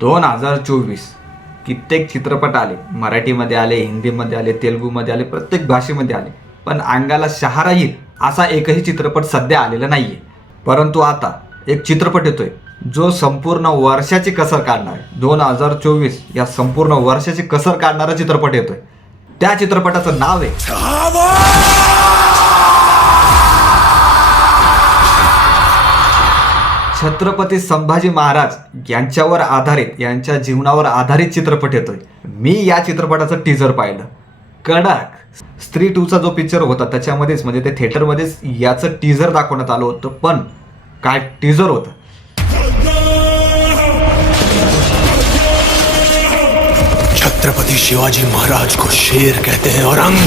दोन हजार चोवीस कित्येक चित्रपट आले. मराठीमध्ये आले हिंदीमध्ये आले तेलुगूमध्ये आले प्रत्येक भाषेमध्ये आले. पण अंगाला शहारा येईल असा एकही चित्रपट सध्या आलेला नाही आहे परंतु आता एक चित्रपट येतोय जो संपूर्ण वर्षाची कसर काढणार. आहे दोन हजार चोवीस या संपूर्ण वर्षाची कसर काढणारा चित्रपट येतोय. त्या चित्रपटाचं नाव आहे. छत्रपती संभाजी महाराज यांच्यावर आधारित यांच्या जीवनावर आधारित चित्रपट येतोय. मी या चित्रपटाचं टीजर पाहिलं. कडक. स्त्री टूचा जो पिक्चर होता त्याच्यामध्येच म्हणजे ते थिएटरमध्येच याचं टीजर दाखवण्यात आलं होतं पण काय टीजर होतं? छत्रपति शिवाजी महाराज को शेर कहते हैं और अंग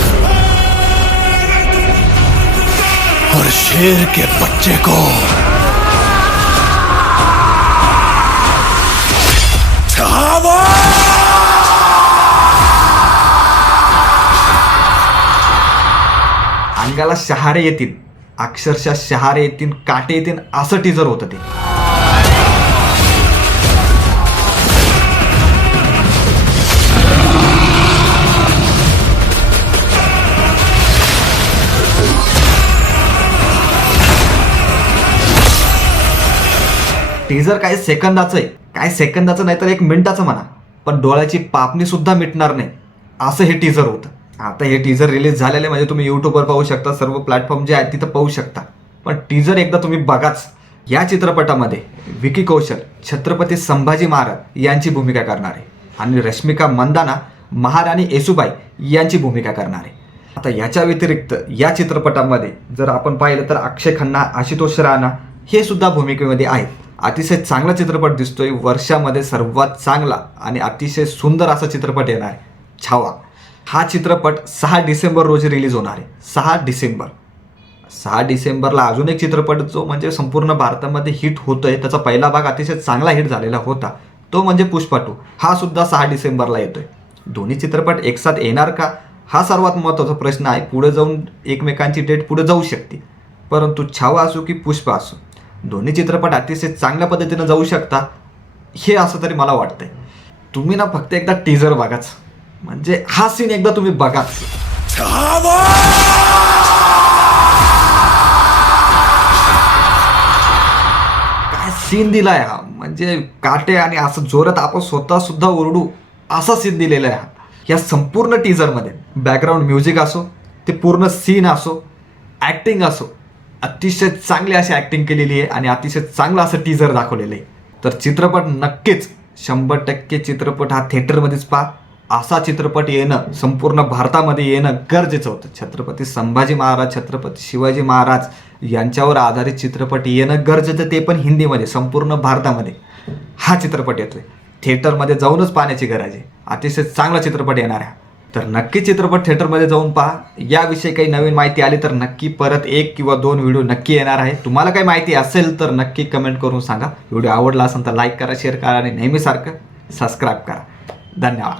और शेर के बच्चे को अंगाला शहारे येतील अक्षरशः शहारे येतील काटे येतील असं टीजर होतं ते. टीझर काय सेकंदाचं आहे. काय सेकंदाचं नाही तर एक मिनिटाचं म्हणा. पण डोळ्याची पापणी सुद्धा मिटणार नाही. असं हे टीझर होतं. आता हे टीझर रिलीज झालेले म्हणजे तुम्ही यूट्यूबवर पाहू शकता. सर्व प्लॅटफॉर्म जे आहेत तिथं पाहू शकता. पण टीझर एकदा तुम्ही बघाच. या चित्रपटामध्ये विकी कौशल छत्रपती संभाजी महाराज यांची भूमिका करणार आहे. आणि रश्मिका मंदाना महाराणी येसुबाई यांची भूमिका करणार आहे. आता याच्या व्यतिरिक्त या चित्रपटामध्ये जर आपण पाहिलं तर अक्षय खन्ना आशुतोष राणा हे सुद्धा भूमिकेमध्ये आहेत. अतिशय चांगला चित्रपट दिसतोय. वर्षामध्ये सर्वात चांगला आणि अतिशय सुंदर असा चित्रपट येणार आहे. छावा. हा चित्रपट सहा डिसेंबर रोजी रिलीज होणार आहे. सहा डिसेंबर. सहा डिसेंबरला अजून एक चित्रपट जो म्हणजे संपूर्ण भारतामध्ये हिट होतोय. त्याचा पहिला भाग अतिशय चांगला हिट झालेला होता. तो म्हणजे पुष्पा टू हा सुद्धा सहा डिसेंबरला येतोय. दोन्ही चित्रपट एकसाथ येणार का? हा सर्वात महत्त्वाचा प्रश्न आहे. पुढे जाऊन एकमेकांची डेट पुढे जाऊ शकते. परंतु छावा असो की पुष्पा असो. दोन्ही चित्रपट अतिशय चांगल्या पद्धतीनं जाऊ शकता हे असं तरी मला वाटतंय. तुम्ही ना फक्त एकदा टीजर बघाच. म्हणजे हा सीन एकदा तुम्ही बघाच. काय सीन दिलाय हा? म्हणजे काटे आणि असं जोरात आपण स्वतः सुद्धा ओरडू असा सीन दिलेला आहे हा. या संपूर्ण टीजरमध्ये बॅकग्राऊंड म्युझिक असो ते पूर्ण सीन असो ॲक्टिंग असो अतिशय चांगली अशी ॲक्टिंग केलेली आहे आणि अतिशय चांगलं असं टीजर दाखवलेलं आहे. तर चित्रपट नक्कीच शंभर टक्के चित्रपट हा थिएटरमध्येच पहा. असा चित्रपट येणं संपूर्ण भारतामध्ये येणं गरजेचं होतं. छत्रपती संभाजी महाराज छत्रपती शिवाजी महाराज यांच्यावर आधारित चित्रपट येणं गरजेचं ते पण हिंदीमध्ये संपूर्ण भारतामध्ये हा चित्रपट येतोय. थिएटरमध्ये जाऊनच पाहण्याची गरज आहे. अतिशय चांगला चित्रपट येणार आहे तर नक्की चित्रपट थिएटरमध्ये जाऊन पहा. याविषयी काही नवीन माहिती आली तर नक्की परत एक किंवा दोन व्हिडिओ नक्की येणार आहे. तुम्हाला काही माहिती असेल तर नक्की कमेंट करून सांगा. व्हिडिओ आवडला असेल तर लाईक करा शेअर करा आणि नेहमीसारखं सबस्क्राईब करा. धन्यवाद.